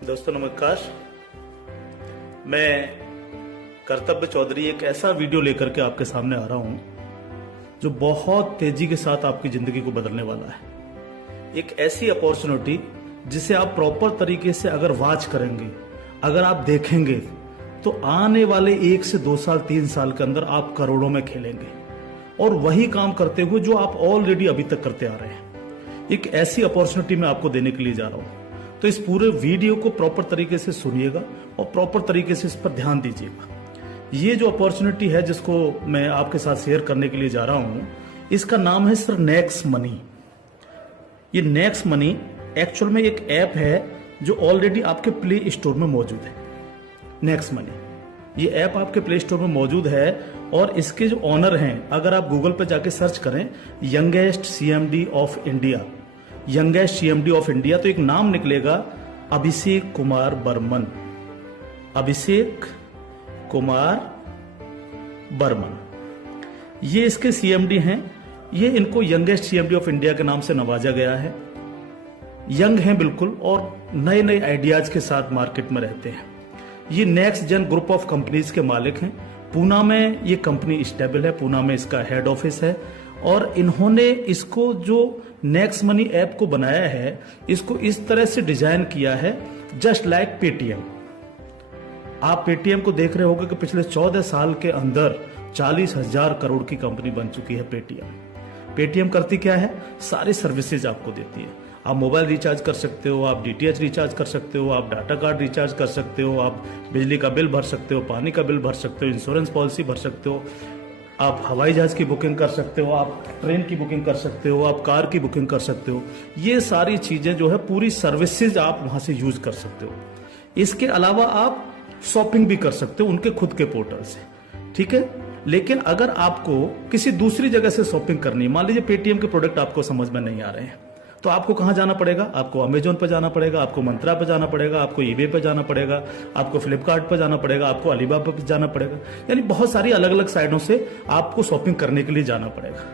दोस्तों नमस्कार। मैं कर्तव्य चौधरी एक ऐसा वीडियो लेकर के आपके सामने आ रहा हूं जो बहुत तेजी के साथ आपकी जिंदगी को बदलने वाला है। एक ऐसी अपॉर्चुनिटी जिसे आप प्रॉपर तरीके से अगर वॉच करेंगे, अगर आप देखेंगे तो आने वाले 1 से 2 साल 3 साल के अंदर आप करोड़ों में खेलेंगे और वही काम करते हुए जो आप ऑलरेडी अभी तक करते आ रहे हैं। एक ऐसी अपॉर्चुनिटी मैं आपको देने के लिए जा रहा हूं, तो इस पूरे वीडियो को प्रॉपर तरीके से सुनिएगा और प्रॉपर तरीके से इस पर ध्यान दीजिएगा। ये जो अपॉर्चुनिटी है जिसको मैं आपके साथ शेयर करने के लिए जा रहा हूं, इसका नाम है सर नेक्स्ट मनी। ये नेक्स्ट मनी एक्चुअल में एक ऐप है जो ऑलरेडी आपके प्ले स्टोर में मौजूद है। नेक्स्ट मनी ये ऐप आपके प्ले स्टोर में मौजूद है और इसके जो ऑनर हैं, अगर आप गूगल पर जाके सर्च करें youngest CMD of India, youngest CMD of India, तो एक नाम निकलेगा अभिषेक कुमार बर्मन। अभिषेक कुमार बर्मन ये इसके सीएमडी हैं। ये इनको यंगेस्ट सीएमडी ऑफ इंडिया के नाम से नवाजा गया है। यंग हैं बिल्कुल और नए नए आइडियाज के साथ मार्केट में रहते हैं। ये next gen group of companies के मालिक हैं। पूना में ये कंपनी स्टेबल है, पूना में इसका हेड ऑफिस है और इन्होंने इसको जो नेक्स्ट मनी ऐप को बनाया है, इसको इस तरह से डिजाइन किया है जस्ट लाइक पेटीएम। आप पेटीएम को देख रहे होंगे कि पिछले 14 साल के अंदर 40,000 करोड़ की कंपनी बन चुकी है पेटीएम। पेटीएम करती क्या है? सारी सर्विसेज आपको देती है। आप मोबाइल रिचार्ज कर सकते हो, आप डीटीएच रिचार्ज कर सकते हो, आप डाटा कार्ड रिचार्ज कर सकते हो, आप बिजली का बिल भर सकते हो, पानी का बिल भर सकते हो, इंश्योरेंस पॉलिसी भर सकते हो, आप हवाई जहाज की बुकिंग कर सकते हो, आप ट्रेन की बुकिंग कर सकते हो, आप कार की बुकिंग कर सकते हो। ये सारी चीजें जो है पूरी सर्विसेज आप वहां से यूज कर सकते हो। इसके अलावा आप शॉपिंग भी कर सकते हो उनके खुद के पोर्टल से, ठीक है। लेकिन अगर आपको किसी दूसरी जगह से शॉपिंग करनी है, मान लीजिए पेटीएम के प्रोडक्ट आपको समझ में नहीं आ रहे हैं, तो आपको कहां जाना पड़ेगा? आपको अमेजोन पे जाना पड़ेगा, आपको मंत्रा पे जाना पड़ेगा, आपको ईबे पे जाना पड़ेगा, आपको फ्लिपकार्ट पे जाना पड़ेगा, आपको अलीबाबा पे जाना पड़ेगा। यानी बहुत सारी अलग अलग साइटों से आपको शॉपिंग करने के लिए जाना पड़ेगा।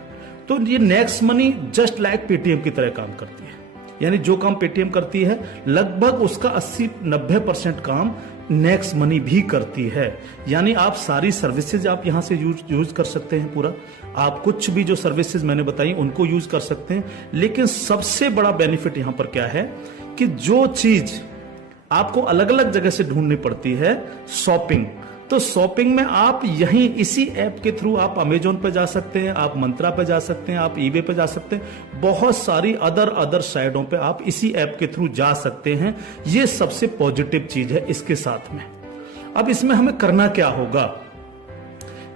तो ये next money just like Paytm की तरह काम करती है। यानी जो काम पेटीएम करती है लगभग उसका 80-90% काम नेक्स्ट मनी भी करती है। यानी आप सारी सर्विसेज आप यहां से यूज कर सकते हैं। पूरा आप कुछ भी जो सर्विसेज मैंने बताई उनको यूज कर सकते हैं। लेकिन सबसे बड़ा बेनिफिट यहां पर क्या है कि जो चीज आपको अलग अलग जगह से ढूंढनी पड़ती है, शॉपिंग, तो शॉपिंग में आप यहीं इसी ऐप के थ्रू आप अमेजोन पे जा सकते हैं, आप मंत्रा पे जा सकते हैं, आप ईबे पे जा सकते हैं, बहुत सारी अदर साइटों पे आप इसी ऐप के थ्रू जा सकते हैं। ये सबसे पॉजिटिव चीज है इसके साथ में। अब इसमें हमें करना क्या होगा?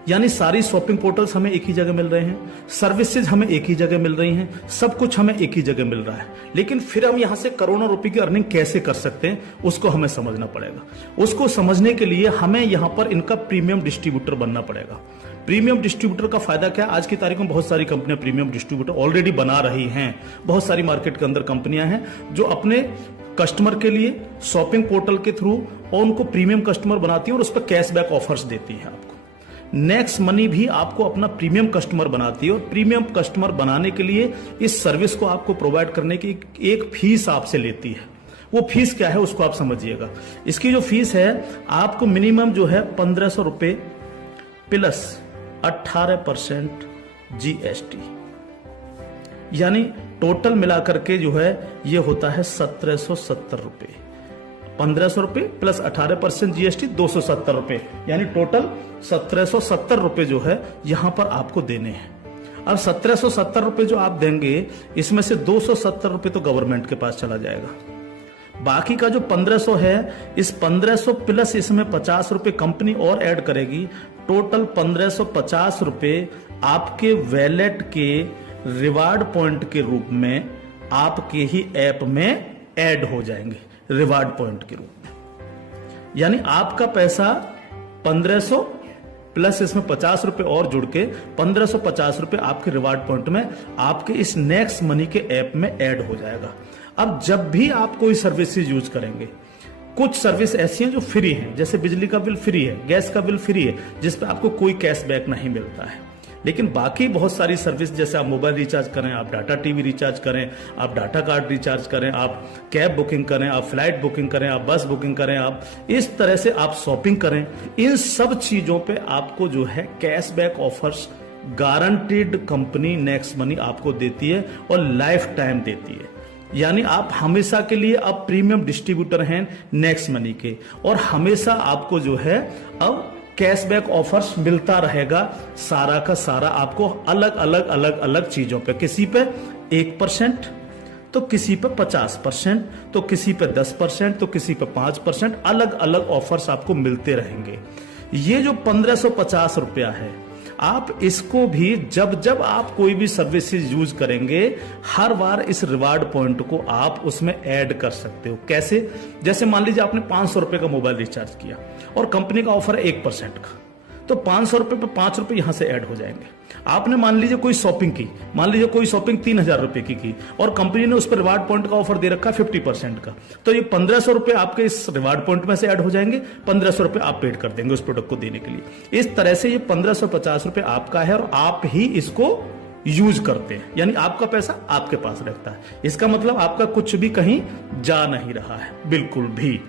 यानी सारी शॉपिंग पोर्टल्स हमें एक ही जगह मिल रहे हैं, सर्विसेज हमें एक ही जगह मिल रही हैं, सब कुछ हमें एक ही जगह मिल रहा है। लेकिन फिर हम यहां से करोड़ों रुपए की अर्निंग कैसे कर सकते हैं उसको हमें समझना पड़ेगा। उसको समझने के लिए हमें यहां पर इनका प्रीमियम डिस्ट्रीब्यूटर बनना पड़ेगा। प्रीमियम डिस्ट्रीब्यूटर का फायदा क्या है? आज की तारीख में बहुत सारी कंपनियां प्रीमियम डिस्ट्रीब्यूटर ऑलरेडी बना रही हैं। बहुत सारी मार्केट के अंदर कंपनियां हैं जो अपने कस्टमर के लिए शॉपिंग पोर्टल के थ्रू और उनको प्रीमियम कस्टमर बनाती है और उस पर कैशबैक ऑफर्स देती है आपको। नेक्स्ट मनी भी आपको अपना प्रीमियम कस्टमर बनाती है और प्रीमियम कस्टमर बनाने के लिए इस सर्विस को आपको प्रोवाइड करने की एक फीस आपसे लेती है। वो फीस क्या है उसको आप समझिएगा। इसकी जो फीस है आपको मिनिमम जो है 1,500 रुपए प्लस 18% जीएसटी, यानी टोटल मिलाकर के जो है ये होता है 1,770 रुपए। 1,500 रुपए प्लस 18% जीएसटी 270 रुपए, यानी टोटल 1,770 रुपए जो है यहां पर आपको देने हैं। अब 1,770 रुपए जो आप देंगे, इसमें से 270 रुपए तो गवर्नमेंट के पास चला जाएगा। बाकी का जो 1,500 है, इस 1,500 प्लस इसमें 50 रुपए कंपनी और ऐड करेगी। टोटल 1,550 रुपए आपके वैलेट के रिवार्ड पॉइंट के रूप में आपके ही ऐप में ऐड हो जाएंगे, रिवार्ड पॉइंट के रूप में। यानी आपका पैसा 1,500 प्लस इसमें 50 रुपए और जुड़ के 1,550 रुपए आपके रिवार्ड पॉइंट में आपके इस नेक्स्ट मनी के ऐप में ऐड हो जाएगा। अब जब भी आप कोई सर्विसेज यूज करेंगे, कुछ सर्विस ऐसी हैं जो फ्री हैं, जैसे बिजली का बिल फ्री है, गैस का बिल फ्री है, जिस पे आपको कोई कैशबैक नहीं मिलता है। लेकिन बाकी बहुत सारी सर्विस, जैसे आप मोबाइल रिचार्ज करें, आप डाटा टीवी रिचार्ज करें, आप डाटा कार्ड रिचार्ज करें, आप कैब बुकिंग करें, आप फ्लाइट बुकिंग करें, आप बस बुकिंग करें, आप इस तरह से आप शॉपिंग करें, इन सब चीजों पे आपको जो है cashback offers guaranteed company next money आपको देती है और लाइफ टाइम देती है। यानी आप हमेशा के लिए अब प्रीमियम डिस्ट्रीब्यूटर हैं नेक्स्ट मनी के, और हमेशा आपको जो है अब कैशबैक ऑफर्स मिलता रहेगा, सारा का सारा आपको अलग अलग चीजों पे, किसी पे 1%, तो किसी पे 50%, तो किसी पे 10%, तो किसी पे 5%, अलग अलग ऑफर्स आपको मिलते रहेंगे। ये जो 1550 रुपया है, आप इसको भी जब जब आप कोई भी सर्विसेज यूज करेंगे, हर बार इस रिवार्ड पॉइंट को आप उसमें ऐड कर सकते हो। कैसे? जैसे मान लीजिए आपने 500 रुपए का मोबाइल रिचार्ज किया और कंपनी का ऑफर है 1% का, तो 500 रुपए पे 5 रुपए यहां से ऐड हो जाएंगे। आपने मान लीजिए कोई शॉपिंग की, मान लीजिए कोई शॉपिंग 3000 रुपए की और कंपनी ने उस पर रिवार्ड पॉइंट का ऑफर दे रखा 50% का, तो ये 1500 रुपए आपके इस रिवार्ड पॉइंट में से ऐड हो जाएंगे, 1500 रुपए आप पेड कर देंगे उस प्रोडक्ट को देने के लिए। इस तरह से ये 1550 रुपए आपका है और आप ही इसको यूज करते हैं, यानी आपका पैसा आपके पास रहता है। इसका मतलब आपका कुछ भी कहीं जा नहीं रहा है, बिल्कुल भी।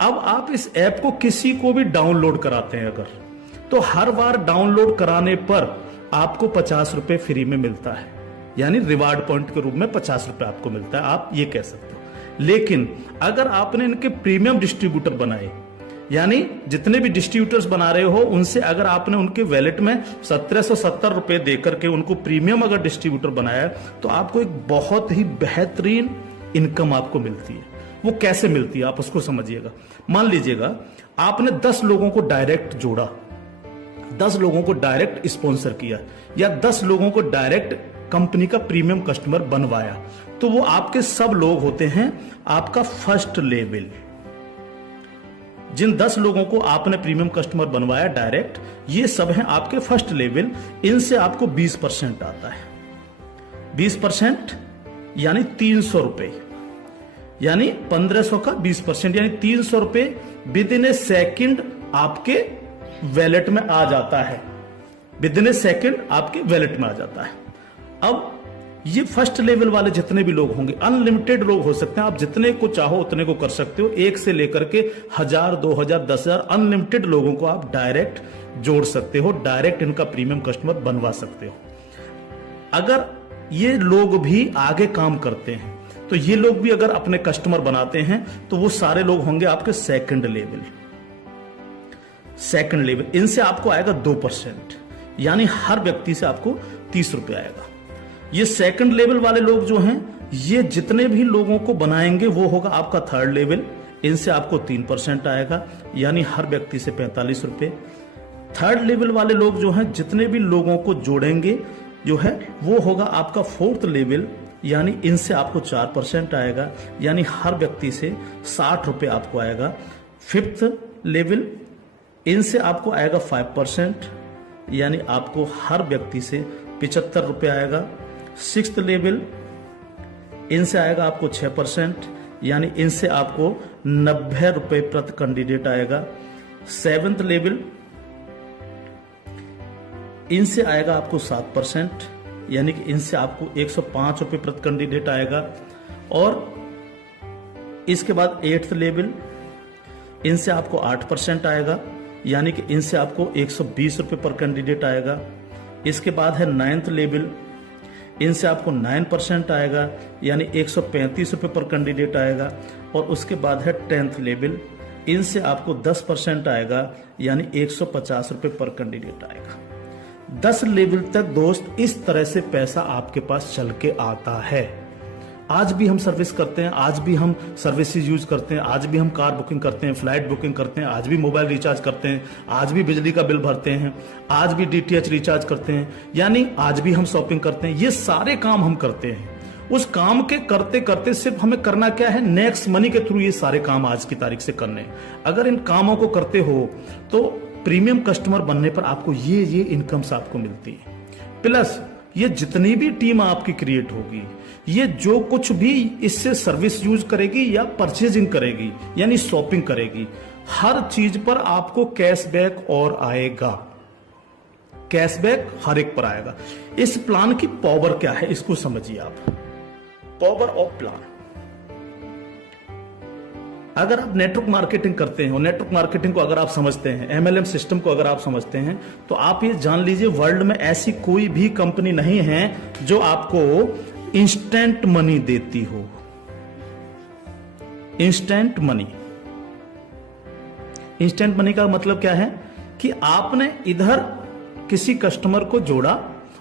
अब आप इस ऐप को किसी को भी डाउनलोड कराते हैं अगर, तो हर बार डाउनलोड कराने पर आपको 50 रुपए फ्री में मिलता है, यानी रिवार्ड पॉइंट के रूप में 50 रुपए आपको मिलता है, आप ये कह सकते हो। लेकिन अगर आपने इनके प्रीमियम डिस्ट्रीब्यूटर बनाए, यानी जितने भी डिस्ट्रीब्यूटर्स बना रहे हो उनसे अगर आपने उनके वैलेट में 1770 रुपए देकर के उनको प्रीमियम अगर डिस्ट्रीब्यूटर बनाया, तो आपको एक बहुत ही बेहतरीन इनकम आपको मिलती है। वो कैसे मिलती है आप उसको समझिएगा। मान लीजिएगा आपने 10 लोगों को डायरेक्ट जोड़ा, 10 लोगों को डायरेक्ट स्पॉन्सर किया, या 10 लोगों को डायरेक्ट कंपनी का प्रीमियम कस्टमर बनवाया, तो वो आपके सब लोग होते हैं आपका फर्स्ट लेवल। जिन 10 लोगों को आपने प्रीमियम कस्टमर बनवाया डायरेक्ट, ये सब हैं आपके फर्स्ट लेवल। इनसे आपको 20% आता है। 20% यानी 300 रुपए, यानी 1500 का 20%, यानी 300 रुपए विद इन ए सेकेंड आपके वैलेट में आ जाता है। विद इन ए सेकेंड आपके वैलेट में आ जाता है। अब ये फर्स्ट लेवल वाले जितने भी लोग होंगे, अनलिमिटेड लोग हो सकते हैं, आप जितने को चाहो उतने को कर सकते हो, 1 से लेकर के 1000, 2000, 10,000 अनलिमिटेड लोगों को आप डायरेक्ट जोड़ सकते हो, डायरेक्ट इनका प्रीमियम कस्टमर बनवा सकते हो। अगर ये लोग भी आगे काम करते हैं, तो ये लोग भी अगर अपने कस्टमर बनाते हैं, तो वो सारे लोग होंगे आपके सेकंड लेवल। सेकंड लेवल, इनसे आपको आएगा 2%, यानी हर व्यक्ति से आपको 30 रुपए आएगा। ये सेकंड लेवल वाले लोग जो हैं, ये जितने भी लोगों को बनाएंगे वो होगा आपका थर्ड लेवल। इनसे आपको 3% आएगा, यानी हर व्यक्ति से 45 रुपए। थर्ड लेवल वाले लोग जो हैं, जितने भी लोगों को जोड़ेंगे जो है, वो होगा आपका फोर्थ लेवल, यानी इनसे आपको 4% आएगा, यानी हर व्यक्ति से 60 रुपए आपको आएगा। फिफ्थ लेवल, इनसे आपको आएगा 5%, यानी आपको हर व्यक्ति से 75 रुपए आएगा। सिक्स्थ लेवल, इनसे आएगा आपको 6%, यानी इनसे आपको 90 रुपए प्रति कैंडिडेट आएगा। सेवेंथ लेवल, इनसे आएगा आपको 7%, यानी कि इनसे आपको 105 रुपए प्रति कैंडिडेट आएगा। और इसके बाद 8th लेवल, इनसे आपको 8% आएगा, यानी कि इनसे आपको 120 रुपए पर कैंडिडेट आएगा। इसके बाद है 9th लेवल, इनसे आपको 9% आएगा, यानी 135 रुपए पर कैंडिडेट आएगा। और उसके बाद है 10th लेवल, इनसे आपको 10% आएगा, यानी 150 रुपए पर कैंडिडेट आएगा। 10 लेवल तक दोस्त इस तरह से पैसा आपके पास चल के आता है। आज भी हम सर्विस करते हैं, आज भी हम सर्विसेज यूज करते हैं, आज भी हम कार बुकिंग करते हैं, फ्लाइट बुकिंग करते हैं, आज भी मोबाइल रिचार्ज करते हैं, आज भी बिजली का बिल भरते हैं, आज भी DTH रिचार्ज करते हैं, यानी आज भी हम शॉपिंग करते हैं। ये सारे काम हम करते हैं। उस काम के करते करते सिर्फ हमें करना क्या है, नेक्स्ट मनी के थ्रू ये सारे काम आज की तारीख से करने हैं। अगर इन कामों को करते हो तो प्रीमियम कस्टमर बनने पर आपको ये इनकम्स आपको मिलती है। प्लस ये जितनी भी टीम आपकी क्रिएट होगी, ये जो कुछ भी इससे सर्विस यूज करेगी या परचेजिंग करेगी, यानी शॉपिंग करेगी, हर चीज पर आपको कैशबैक और आएगा। कैशबैक हर एक पर आएगा। इस प्लान की पावर क्या है इसको समझिए आप। पावर ऑफ प्लान, अगर आप नेटवर्क मार्केटिंग करते हो, नेटवर्क मार्केटिंग को अगर आप समझते हैं, एमएलएम सिस्टम को अगर आप समझते हैं, तो आप ये जान लीजिए वर्ल्ड में ऐसी कोई भी कंपनी नहीं है जो आपको इंस्टेंट मनी देती हो। इंस्टेंट मनी, इंस्टेंट मनी का मतलब क्या है कि आपने इधर किसी कस्टमर को जोड़ा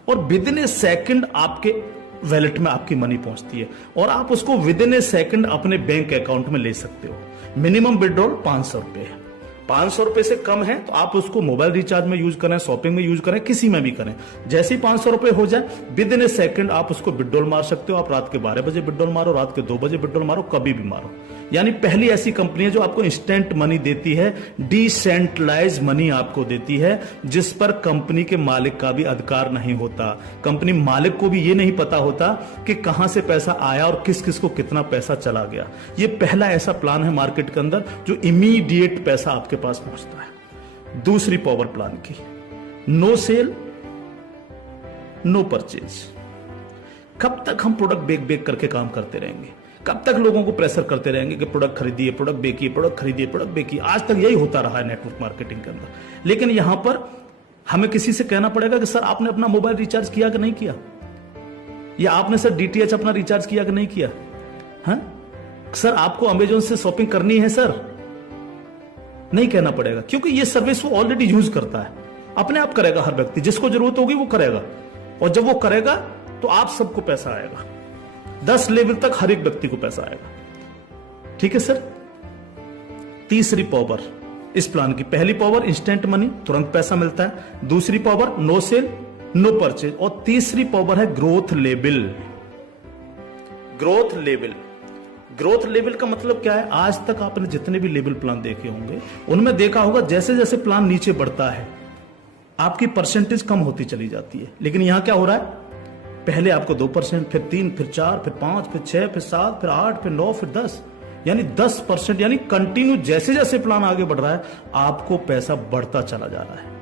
और विद इन ए सेकंड आपके वैलेट में आपकी मनी पहुंचती है और आप उसको विद इन ए सेकंड अपने बैंक अकाउंट में ले सकते हो। मिनिमम विड्रॉल 500 रुपए है। 500 रुपए से कम है तो आप उसको मोबाइल रिचार्ज में यूज करें, शॉपिंग में यूज करें, किसी में भी करें। जैसे ही 500 रुपए हो जाए विद इन ए सेकंड आप उसको विड्रॉल मार सकते हो। आप रात के 12 बजे विड्रॉल मारो, रात के 2 बजे विड्रॉल मारो, कभी भी मारो। यानी पहली ऐसी कंपनी है जो आपको इंस्टेंट मनी देती है, डिसेंट्रलाइज मनी आपको देती है, जिस पर कंपनी के मालिक का भी अधिकार नहीं होता। कंपनी मालिक को भी ये नहीं पता होता कि कहां से पैसा आया और किस किस को कितना पैसा चला गया। ये पहला ऐसा प्लान है मार्केट के अंदर जो इमीडिएट पैसा आपके पास पहुंचता है। दूसरी पावर प्लान की, नो सेल नो परचेज। कब तक हम प्रोडक्ट बेक करके काम करते रहेंगे? कब तक लोगों को प्रेशर करते रहेंगे कि प्रोडक्ट खरीदिए, प्रोडक्ट बेकिए, प्रोडक्ट खरीदिए, प्रोडक्ट बेकिए? आज तक यही होता रहा है नेटवर्क मार्केटिंग के अंदर। लेकिन यहां पर हमें किसी से कहना पड़ेगा कि सर आपने अपना मोबाइल रिचार्ज किया कि नहीं किया, या आपने सर डीटीएच अपना रिचार्ज किया कि नहीं किया, हाँ? सर आपको अमेजोन से शॉपिंग करनी है सर, नहीं कहना पड़ेगा, क्योंकि ये सर्विस वो ऑलरेडी यूज करता है। अपने आप करेगा, हर व्यक्ति जिसको जरूरत होगी वो करेगा, और जब वो करेगा तो आप सबको पैसा आएगा। 10 लेवल तक हर एक व्यक्ति को पैसा आएगा। ठीक है सर। तीसरी पावर इस प्लान की, पहली पावर इंस्टेंट मनी, तुरंत पैसा मिलता है। दूसरी power no sale no purchase, और तीसरी पावर है growth level. Growth level, growth level का मतलब क्या है? आज तक आपने जितने भी लेवल प्लान देखे होंगे उनमें देखा होगा जैसे जैसे प्लान नीचे बढ़ता है आपकी परसेंटेज कम होती चली जाती है। लेकिन यहां क्या हो रहा है? पहले आपको 2%, फिर 3, फिर 4, फिर 5, फिर 6, फिर 7, फिर 8, फिर 9, फिर 10, यानी 10%, यानी कंटिन्यू जैसे जैसे प्लान आगे बढ़ रहा है आपको पैसा बढ़ता चला जा रहा है।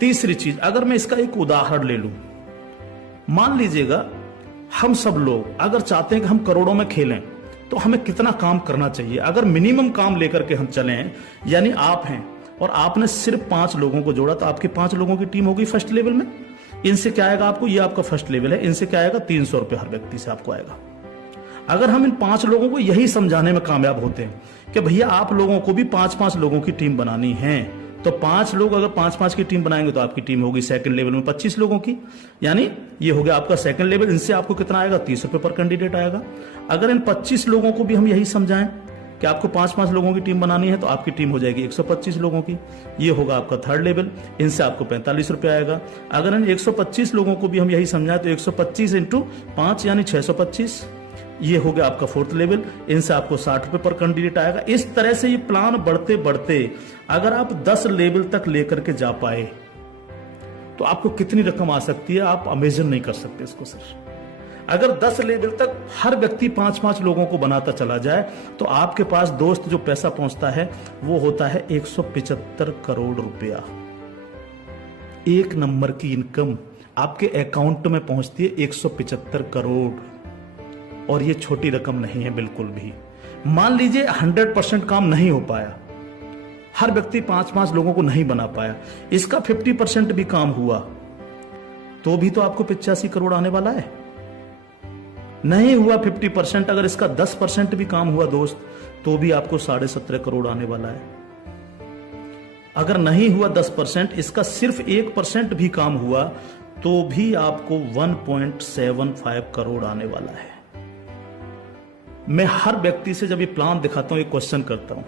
तीसरी चीज, अगर मैं इसका एक उदाहरण ले लूं, मान लीजिएगा हम सब लोग अगर चाहते हैं कि हम करोड़ों में खेलें तो हमें कितना काम करना चाहिए? अगर मिनिमम काम लेकर के हम चलें, यानी आप हैं और आपने सिर्फ 5 लोगों को जोड़ा तो आपकी 5 लोगों की टीम होगी फर्स्ट लेवल में। इनसे क्या आएगा आपको? ये आपका फर्स्ट लेवल है, इनसे क्या आएगा? 300 रुपए हर व्यक्ति से आपको आएगा। अगर हम इन 5 लोगों को यही समझाने में कामयाब होते हैं कि भैया आप लोगों को भी 5-5 लोगों की टीम बनानी है, तो 5 लोग अगर 5-5 की टीम बनाएंगे तो आपकी टीम होगी सेकंड लेवल में 25 लोगों की, यानी ये हो गया आपका सेकंड लेवल। इनसे आपको कितना आएगा? 30 रुपए पर कैंडिडेट आएगा। अगर इन 25 लोगों को भी हम यही समझाएं कि आपको 5-5 लोगों की टीम बनानी है तो आपकी टीम हो जाएगी 125 लोगों की, ये होगा आपका थर्ड लेवल। इनसे आपको 45 रुपए आएगा। अगर इन 125 लोगों को भी हम यही समझाएं तो 125 इंटू 5 यानी 625, ये हो गया आपका फोर्थ लेवल। इनसे आपको 60 रुपए पर कैंडिडेट आएगा। इस तरह से ये प्लान बढ़ते बढ़ते अगर आप 10 लेवल तक लेकर के जा पाए तो आपको कितनी रकम आ सकती है आप इमेजिन नहीं कर सकते इसको सर। अगर 10 लेवल तक हर व्यक्ति 5-5 लोगों को बनाता चला जाए तो आपके पास दोस्त जो पैसा पहुंचता है वो होता है 175 करोड़ रुपया। एक नंबर की इनकम आपके अकाउंट में पहुंचती है 175 करोड़, और ये छोटी रकम नहीं है बिल्कुल भी। मान लीजिए 100% काम नहीं हो पाया, हर व्यक्ति 5-5 लोगों को नहीं बना पाया, इसका 50% भी काम हुआ तो भी तो आपको 85 करोड़ आने वाला है। नहीं हुआ 50%, अगर इसका 10% भी काम हुआ दोस्त तो भी आपको 17.5 करोड़ आने वाला है। अगर नहीं हुआ 10%, इसका सिर्फ 1% भी काम हुआ तो भी आपको 1.75 करोड़ आने वाला है। मैं हर व्यक्ति से जब ये प्लान दिखाता हूं, ये क्वेश्चन करता हूं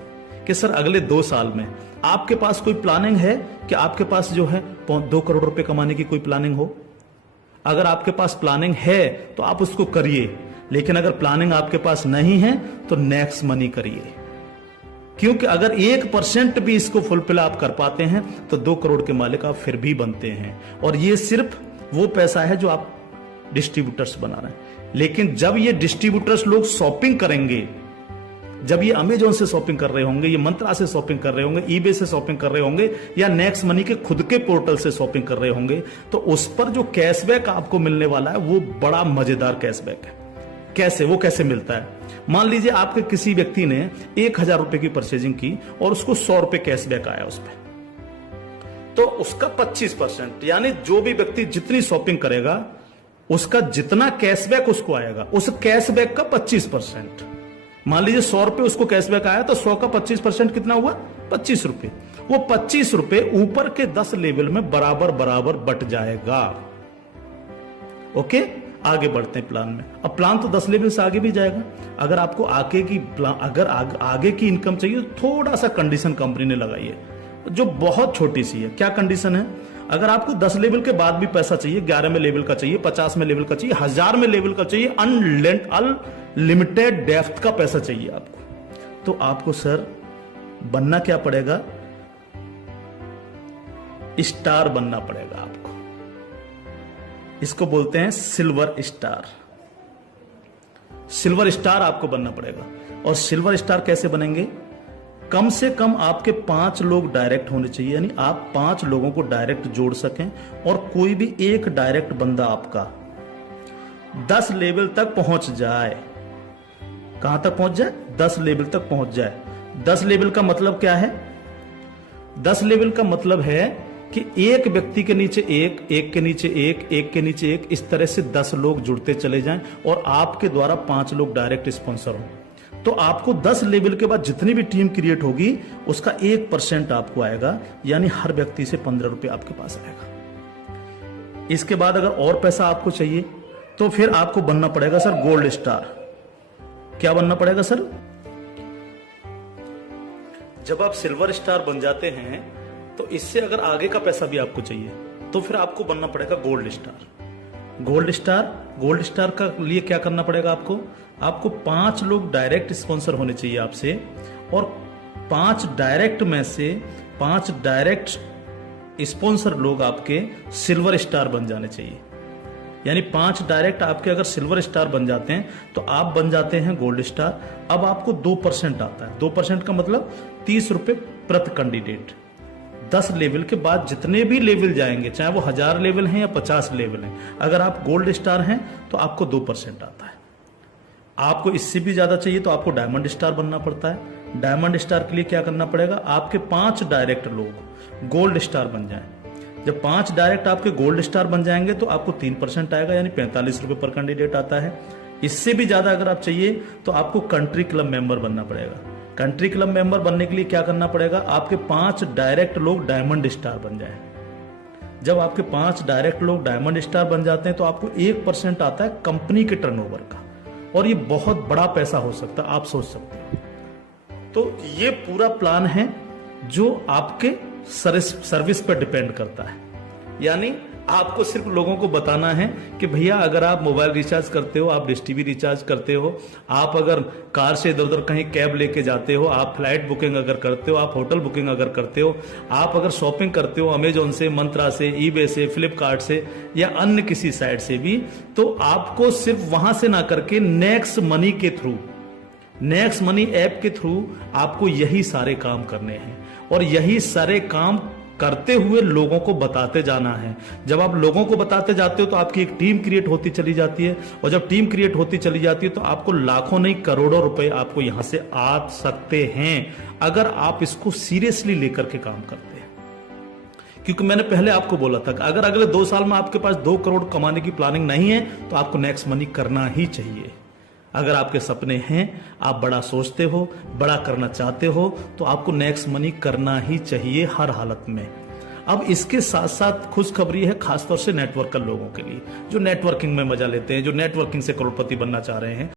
कि सर अगले 2 साल में आपके पास कोई प्लानिंग है कि आपके पास जो है 2 करोड़ रुपए कमाने की कोई प्लानिंग हो? अगर आपके पास प्लानिंग है तो आप उसको करिए, लेकिन अगर प्लानिंग आपके पास नहीं है तो नेक्स्ट मनी करिए, क्योंकि अगर 1% भी इसको फुलफिल आप कर पाते हैं तो 2 करोड़ के मालिक आप फिर भी बनते हैं। और ये सिर्फ वो पैसा है जो आप डिस्ट्रीब्यूटर्स बना रहे हैं। लेकिन जब ये डिस्ट्रीब्यूटर्स लोग शॉपिंग करेंगे, जब ये अमेजोन से शॉपिंग कर रहे होंगे, ये मंत्रा से शॉपिंग कर रहे होंगे, ईबे से शॉपिंग कर रहे होंगे, या नेक्स्ट मनी के खुद के पोर्टल से शॉपिंग कर रहे होंगे, तो उस पर जो कैशबैक आपको मिलने वाला है वो बड़ा मजेदार कैशबैक है। कैसे, वो कैसे मिलता है? मान लीजिए आपके किसी व्यक्ति ने 1000 रुपए की परचेजिंग की और उसको 100 रुपए कैशबैक आया उस पर, तो उसका 25%, यानी जो भी व्यक्ति जितनी शॉपिंग करेगा उसका जितना कैशबैक उसको आएगा, उस कैशबैक का 25%। मान लीजिए 100 रुपए उसको कैशबैक आया, तो 100 का 25% कितना हुआ? 25 रुपए। वो 25 रुपए ऊपर के 10 लेवल में बराबर बराबर बट जाएगा। ओके, आगे बढ़ते हैं प्लान में। अब प्लान तो 10 लेवल से आगे भी जाएगा। अगर आपको आगे की इनकम चाहिए तो थोड़ा सा कंडीशन कंपनी ने लगाई है, जो बहुत छोटी सी है। क्या कंडीशन है? अगर आपको 10 लेवल के बाद भी पैसा चाहिए, 11 में लेवल का चाहिए, 50 में लेवल का चाहिए, 1000 में लेवल का चाहिए, अनलिमिटेड डेप्थ का पैसा चाहिए आपको, तो आपको सर बनना क्या पड़ेगा? स्टार बनना पड़ेगा आपको। इसको बोलते हैं सिल्वर स्टार। सिल्वर स्टार आपको बनना पड़ेगा। और सिल्वर स्टार कैसे बनेंगे? कम से कम आपके 5 लोग डायरेक्ट होने चाहिए, यानी आप 5 लोगों को डायरेक्ट जोड़ सकें, और कोई भी एक डायरेक्ट बंदा आपका 10 लेवल तक पहुंच जाए। कहां तक पहुंच जाए? 10 लेवल तक पहुंच जाए। 10 लेवल का मतलब क्या है? 10 लेवल का मतलब है कि एक व्यक्ति के नीचे एक, एक के नीचे एक, एक के नीचे एक, इस तरह से 10 लोग जुड़ते चले जाएं और आपके द्वारा 5 लोग डायरेक्ट स्पॉन्सर हों। तो आपको 10 लेवल के बाद जितनी भी टीम क्रिएट होगी उसका 1% आपको आएगा, यानी हर व्यक्ति से 15 रुपए आपके पास आएगा। इसके बाद अगर और पैसा आपको चाहिए तो फिर आपको बनना पड़ेगा सर गोल्ड स्टार। क्या बनना पड़ेगा सर? जब आप सिल्वर स्टार बन जाते हैं तो इससे अगर आगे का पैसा भी आपको चाहिए तो फिर आपको बनना पड़ेगा गोल्ड स्टार। गोल्ड स्टार का लिए क्या करना पड़ेगा आपको? आपको 5 लोग डायरेक्ट स्पॉन्सर होने चाहिए आपसे, और 5 डायरेक्ट में से 5 डायरेक्ट स्पॉन्सर लोग आपके सिल्वर स्टार बन जाने चाहिए। यानी 5 डायरेक्ट आपके अगर सिल्वर स्टार बन जाते हैं तो आप बन जाते हैं गोल्ड स्टार। अब आपको 2% आता है। 2% का मतलब 30 रुपए प्रति कैंडिडेट। 10 लेवल के बाद जितने भी लेवल जाएंगे, चाहे वो 1000 लेवल हैं या 50 लेवल हैं, अगर आप गोल्ड स्टार हैं तो आपको 2% आता है। आपको इससे भी ज्यादा चाहिए तो आपको डायमंड स्टार बनना पड़ता है। डायमंड स्टार के लिए क्या करना पड़ेगा? आपके 5 डायरेक्ट लोग गोल्ड स्टार बन जाएं। जब 5 डायरेक्ट आपके गोल्ड स्टार बन जाएंगे तो आपको 3% आएगा, यानी 45 रुपए पर कैंडिडेट आता है। इससे भी ज्यादा अगर आप चाहिए तो आपको कंट्री क्लब मेंबर बनना पड़ेगा। कंट्री क्लब मेंबर बनने के लिए क्या करना पड़ेगा? आपके 5 डायरेक्ट लोग डायमंड स्टार बन जाएं। जब आपके 5 डायरेक्ट लोग डायमंड स्टार बन जाते हैं तो आपको 1% आता है कंपनी के टर्नओवर का, और ये बहुत बड़ा पैसा हो सकता है, आप सोच सकते हो। तो ये पूरा प्लान है जो आपके सर्विस पर डिपेंड करता है। यानी आपको सिर्फ लोगों को बताना है कि भैया अगर आप मोबाइल रिचार्ज करते हो, आप डिश टीवी रिचार्ज करते हो, आप अगर कार से इधर उधर कहीं कैब लेके जाते हो, आप फ्लाइट बुकिंग अगर करते हो, आप होटल बुकिंग अगर करते हो, आप अगर शॉपिंग करते हो अमेजोन से, मंत्रा से, ईबे से, फ्लिपकार्ट से या अन्य किसी साइट से भी, तो आपको सिर्फ वहां से ना करके नेक्स्ट मनी के थ्रू, नेक्स्ट मनी ऐप के थ्रू आपको यही सारे काम करने हैं, और यही सारे काम करते हुए लोगों को बताते जाना है। जब आप लोगों को बताते जाते हो तो आपकी एक टीम क्रिएट होती चली जाती है, और जब टीम क्रिएट होती चली जाती है तो आपको लाखों नहीं करोड़ों रुपए आपको यहां से आ सकते हैं अगर आप इसको सीरियसली लेकर के काम करते हैं। क्योंकि मैंने पहले आपको बोला था कि अगर अगले 2 साल में आपके पास 2 करोड़ कमाने की प्लानिंग नहीं है तो आपको नेक्स्ट मनी करना ही चाहिए। अगर आपके सपने हैं, आप बड़ा सोचते हो, बड़ा करना चाहते हो, तो आपको नेक्स्ट मनी करना ही चाहिए हर हालत में। अब इसके साथ साथ खुशखबरी है खासतौर से नेटवर्कर लोगों के लिए, जो नेटवर्किंग में मजा लेते हैं, जो नेटवर्किंग से करोड़पति बनना चाह रहे हैं।